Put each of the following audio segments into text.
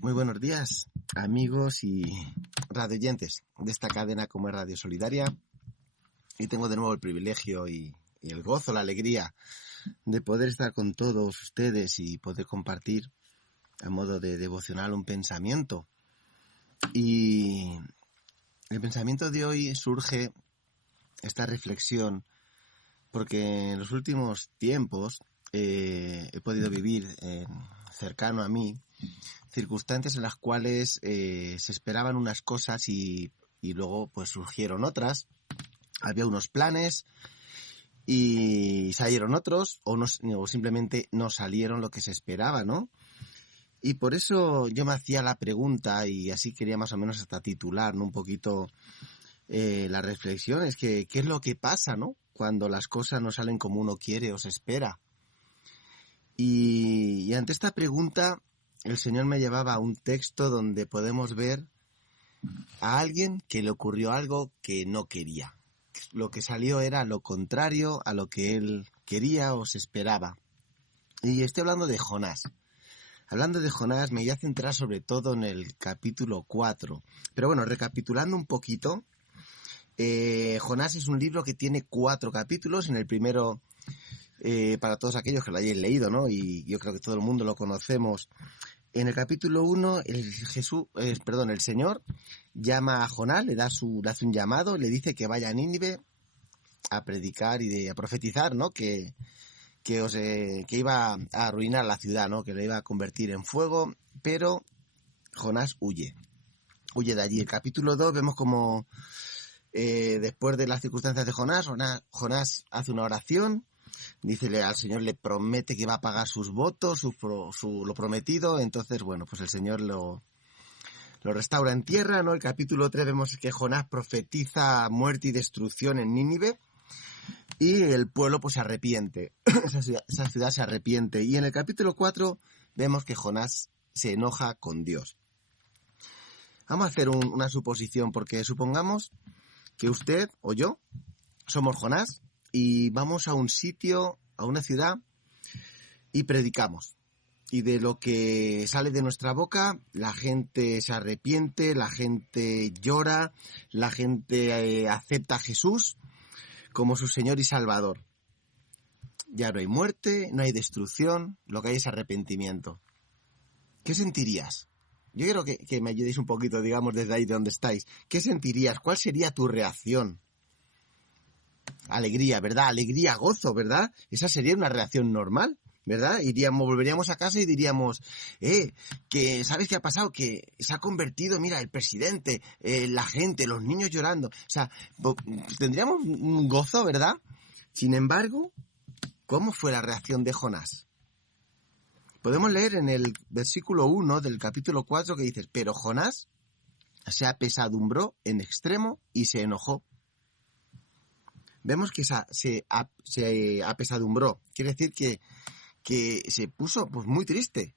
Muy buenos días, amigos y radioyentes de esta cadena como es Radio Solidaria. Y tengo de nuevo el privilegio y el gozo, la alegría de poder estar con todos ustedes y poder compartir a modo de devocional un pensamiento. Y el pensamiento de hoy surge esta reflexión porque en los últimos tiempos he podido vivir cercano a mí circunstancias en las cuales se esperaban unas cosas y luego pues surgieron otras. Había unos planes y salieron otros o simplemente no salieron lo que se esperaba, ¿no? Y por eso yo me hacía la pregunta y así quería más o menos hasta titular, ¿no? Un poquito la reflexión, es que ¿qué es lo que pasa, ¿no? Cuando las cosas no salen como uno quiere o se espera. Y ante esta pregunta el Señor me llevaba a un texto donde podemos ver a alguien que le ocurrió algo que no quería. Lo que salió era lo contrario a lo que él quería o se esperaba. Y estoy hablando de Jonás. Hablando de Jonás me voy a centrar sobre todo en el capítulo 4. Pero bueno, recapitulando un poquito, Jonás es un libro que tiene 4 capítulos. En el primero, para todos aquellos que lo hayáis leído, ¿no? Y yo creo que todo el mundo lo conocemos. En el capítulo 1, el Señor llama a Jonás, le hace un llamado, le dice que vaya a Nínive a predicar y a profetizar, ¿no? Que iba a arruinar la ciudad, ¿no? Que le iba a convertir en fuego, pero Jonás huye de allí. El capítulo 2 vemos como después de las circunstancias de Jonás hace una oración. Dice al Señor, le promete que va a pagar sus votos, lo prometido. Entonces, bueno, pues el Señor lo restaura en tierra, ¿no? El capítulo 3 vemos que Jonás profetiza muerte y destrucción en Nínive y el pueblo pues se arrepiente. Esa ciudad se arrepiente. Y en el capítulo 4 vemos que Jonás se enoja con Dios. Vamos a hacer una suposición, porque supongamos que usted o yo somos Jonás y vamos a un sitio, a una ciudad, y predicamos. Y de lo que sale de nuestra boca, la gente se arrepiente, la gente llora, la gente acepta a Jesús como su Señor y Salvador. Ya no hay muerte, no hay destrucción, lo que hay es arrepentimiento. ¿Qué sentirías? Yo quiero que me ayudéis un poquito, digamos, desde ahí de donde estáis. ¿Qué sentirías? ¿Cuál sería tu reacción? Alegría, ¿verdad? Alegría, gozo, ¿verdad? Esa sería una reacción normal, ¿verdad? Volveríamos a casa y diríamos, que ¿sabes qué ha pasado? Que se ha convertido, mira, el presidente, la gente, los niños llorando. O sea, tendríamos un gozo, ¿verdad? Sin embargo, ¿cómo fue la reacción de Jonás? Podemos leer en el versículo 1 del capítulo 4 que dice, pero Jonás se apesadumbró en extremo y se enojó. Vemos que se apesadumbró, quiere decir que se puso pues muy triste,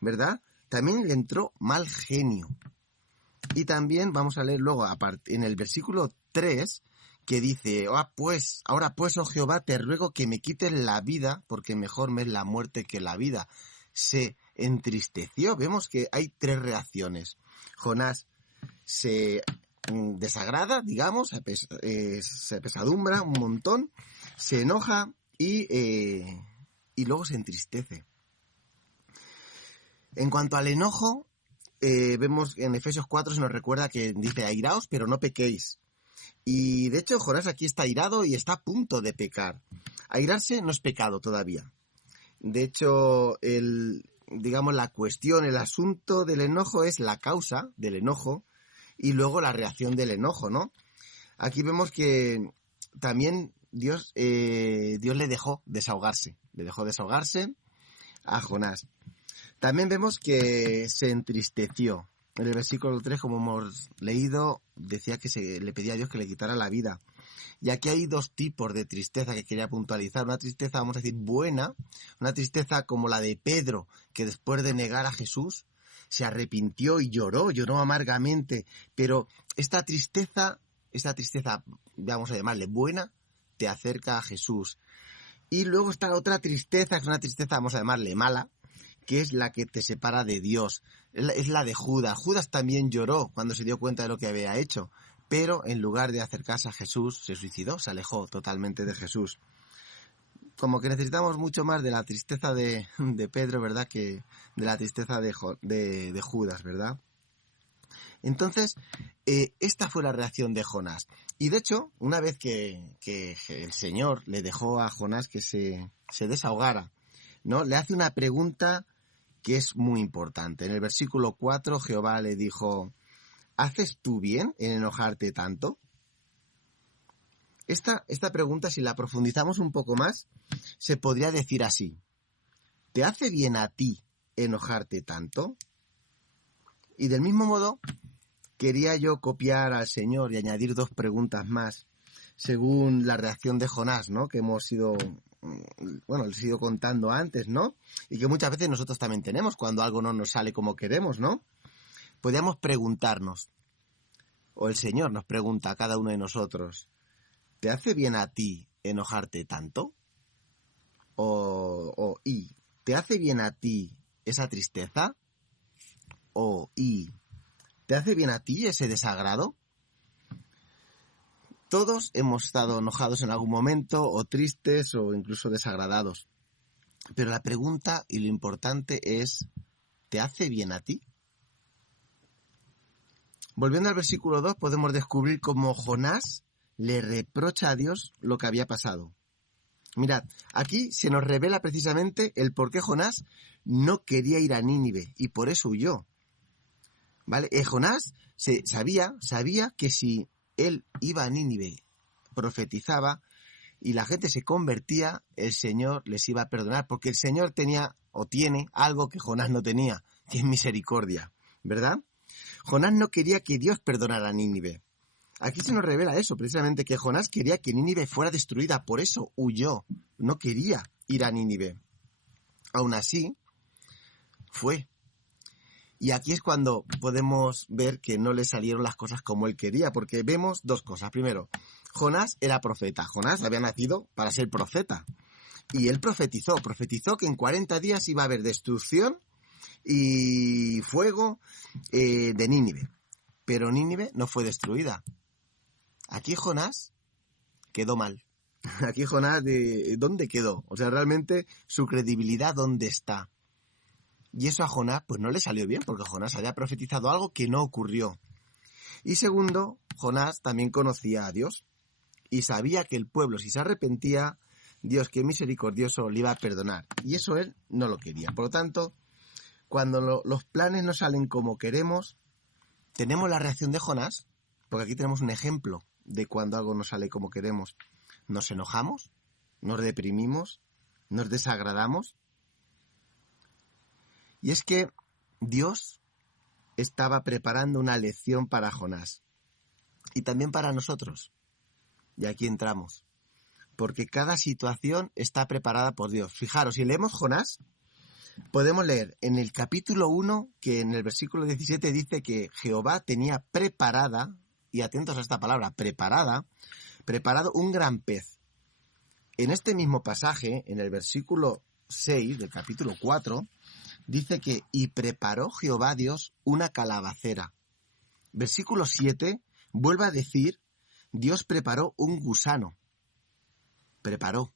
¿verdad? También le entró mal genio. Y también vamos a leer luego en el versículo 3 que dice, ahora pues, oh Jehová, te ruego que me quites la vida, porque mejor me es la muerte que la vida. Se entristeció. Vemos que hay 3 reacciones. Jonás se desagrada, digamos, se pesadumbra un montón, se enoja y luego se entristece. En cuanto al enojo, vemos en Efesios 4 se nos recuerda que dice, airaos, pero no pequéis. Y de hecho Jonás aquí está airado y está a punto de pecar. Airarse no es pecado todavía. De hecho, la cuestión, el asunto del enojo es la causa del enojo y luego la reacción del enojo, ¿no? Aquí vemos que también Dios le dejó desahogarse a Jonás. También vemos que se entristeció. En el versículo 3, como hemos leído, decía que le pedía a Dios que le quitara la vida. Y aquí hay 2 tipos de tristeza que quería puntualizar. Una tristeza, vamos a decir, buena, una tristeza como la de Pedro, que después de negar a Jesús, se arrepintió y lloró amargamente. Pero esta tristeza, vamos a llamarle buena, te acerca a Jesús. Y luego está la otra tristeza, que es una tristeza, vamos a llamarle mala, que es la que te separa de Dios. Es la de Judas. Judas también lloró cuando se dio cuenta de lo que había hecho, pero en lugar de acercarse a Jesús, se suicidó, se alejó totalmente de Jesús. Como que necesitamos mucho más de la tristeza de Pedro, ¿verdad?, que de la tristeza de Judas, ¿verdad? Entonces, esta fue la reacción de Jonás. Y de hecho, una vez que el Señor le dejó a Jonás que se desahogara, ¿no?, le hace una pregunta que es muy importante. En el versículo 4, Jehová le dijo: ¿haces tú bien en enojarte tanto? Esta pregunta, si la profundizamos un poco más, se podría decir así: ¿te hace bien a ti enojarte tanto? Y del mismo modo, quería yo copiar al Señor y añadir 2 preguntas más, según la reacción de Jonás, ¿no?, que les he ido contando antes, ¿no?, y que muchas veces nosotros también tenemos cuando algo no nos sale como queremos, ¿no? Podríamos preguntarnos, o el Señor nos pregunta a cada uno de nosotros: ¿te hace bien a ti enojarte tanto? ¿Y te hace bien a ti esa tristeza? ¿Y te hace bien a ti ese desagrado? Todos hemos estado enojados en algún momento, o tristes, o incluso desagradados. Pero la pregunta y lo importante es: ¿te hace bien a ti? Volviendo al versículo 2, podemos descubrir cómo Jonás le reprocha a Dios lo que había pasado. Mirad, aquí se nos revela precisamente el por qué Jonás no quería ir a Nínive y por eso huyó. ¿Vale? Jonás sabía que si él iba a Nínive, profetizaba y la gente se convertía, el Señor les iba a perdonar, porque el Señor tenía o tiene algo que Jonás no tenía, que es misericordia, ¿verdad? Jonás no quería que Dios perdonara a Nínive. Aquí se nos revela eso, precisamente, que Jonás quería que Nínive fuera destruida, por eso huyó, no quería ir a Nínive. Aún así, fue. Y aquí es cuando podemos ver que no le salieron las cosas como él quería, porque vemos 2 cosas. Primero, Jonás era profeta. Jonás había nacido para ser profeta. Y él profetizó que en 40 días iba a haber destrucción y fuego de Nínive. Pero Nínive no fue destruida. Aquí Jonás quedó mal. Aquí Jonás, ¿dónde quedó? O sea, realmente su credibilidad, ¿dónde está? Y eso a Jonás pues no le salió bien, porque Jonás había profetizado algo que no ocurrió. Y segundo, Jonás también conocía a Dios y sabía que el pueblo, si se arrepentía, Dios, que es misericordioso, le iba a perdonar. Y eso él no lo quería. Por lo tanto, cuando los planes no salen como queremos, tenemos la reacción de Jonás, porque aquí tenemos un ejemplo de cuando algo no sale como queremos. Nos enojamos, nos deprimimos, nos desagradamos. Y es que Dios estaba preparando una lección para Jonás y también para nosotros. Y aquí entramos, porque cada situación está preparada por Dios. Fijaros, si leemos Jonás, podemos leer en el capítulo 1 que en el versículo 17 dice que Jehová tenía preparada, y atentos a esta palabra, preparado un gran pez. En este mismo pasaje, en el versículo 6 del capítulo 4, dice que y preparó Jehová Dios una calabacera. Versículo 7 vuelve a decir: Dios preparó un gusano. Preparó.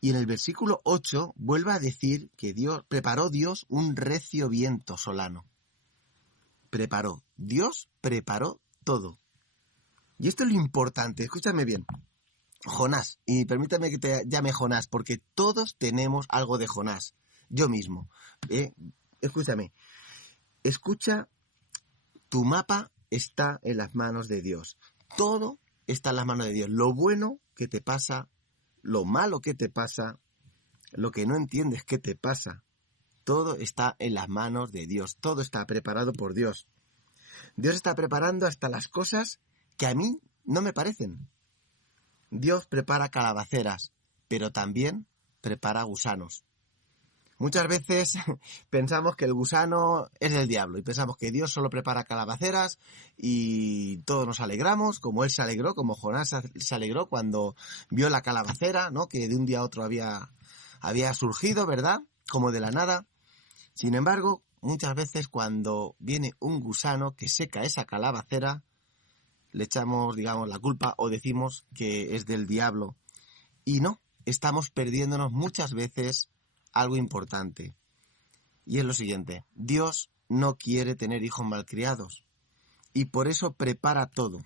Y en el versículo 8 vuelve a decir que preparó Dios un recio viento solano. Preparó. Dios preparó todo. Y esto es lo importante, escúchame bien. Jonás, y permítame que te llame Jonás, porque todos tenemos algo de Jonás. Yo mismo. Escúchame. Escucha, tu mapa está en las manos de Dios. Todo está en las manos de Dios. Lo bueno que te pasa, lo malo que te pasa, lo que no entiendes que te pasa, todo está en las manos de Dios. Todo está preparado por Dios. Dios está preparando hasta las cosas que a mí no me parecen. Dios prepara calabaceras, pero también prepara gusanos. Muchas veces pensamos que el gusano es el diablo y pensamos que Dios solo prepara calabaceras y todos nos alegramos, como él se alegró, como Jonás se alegró cuando vio la calabacera, ¿no?, que de un día a otro había surgido, ¿verdad?, como de la nada. Sin embargo, muchas veces cuando viene un gusano que seca esa calabacera, le echamos, digamos, la culpa o decimos que es del diablo. Y no, estamos perdiéndonos muchas veces algo importante. Y es lo siguiente: Dios no quiere tener hijos malcriados. Y por eso prepara todo,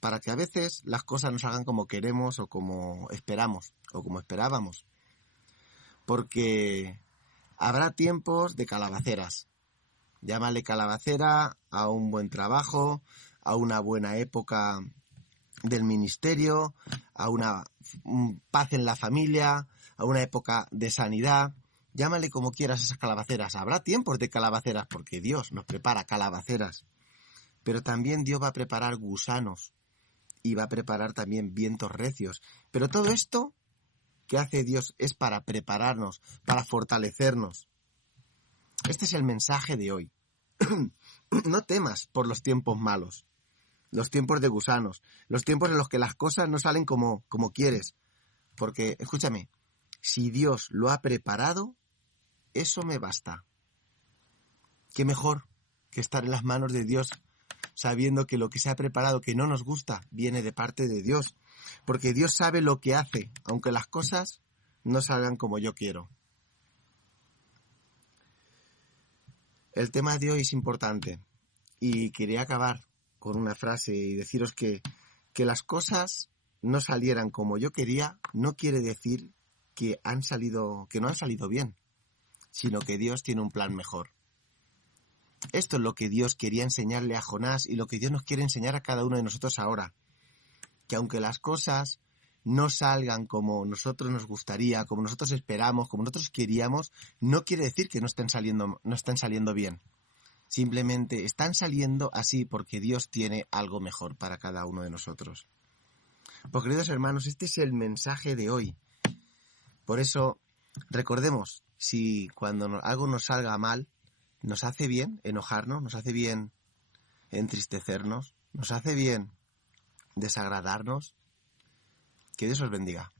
para que a veces las cosas no salgan como queremos o como esperamos o como esperábamos. Porque habrá tiempos de calabaceras. Llámale calabacera a un buen trabajo, a una buena época del ministerio, a una paz en la familia, a una época de sanidad. Llámale como quieras esas calabaceras. Habrá tiempos de calabaceras porque Dios nos prepara calabaceras. Pero también Dios va a preparar gusanos y va a preparar también vientos recios. Pero todo esto que hace Dios es para prepararnos, para fortalecernos. Este es el mensaje de hoy. No temas por los tiempos malos, los tiempos de gusanos, los tiempos en los que las cosas no salen como quieres. Porque, escúchame, si Dios lo ha preparado, eso me basta. ¿Qué mejor que estar en las manos de Dios, sabiendo que lo que se ha preparado, que no nos gusta, viene de parte de Dios? Porque Dios sabe lo que hace, aunque las cosas no salgan como yo quiero. El tema de hoy es importante y quería acabar con una frase y deciros que las cosas no salieran como yo quería no quiere decir que no han salido bien, sino que Dios tiene un plan mejor. Esto es lo que Dios quería enseñarle a Jonás y lo que Dios nos quiere enseñar a cada uno de nosotros ahora. Que aunque las cosas no salgan como nosotros nos gustaría, como nosotros esperamos, como nosotros queríamos, no quiere decir que no estén saliendo bien. Simplemente están saliendo así porque Dios tiene algo mejor para cada uno de nosotros. Pues queridos hermanos, este es el mensaje de hoy. Por eso, recordemos, si cuando algo nos salga mal, nos hace bien enojarnos, nos hace bien entristecernos, nos hace bien desagradarnos, que Dios os bendiga.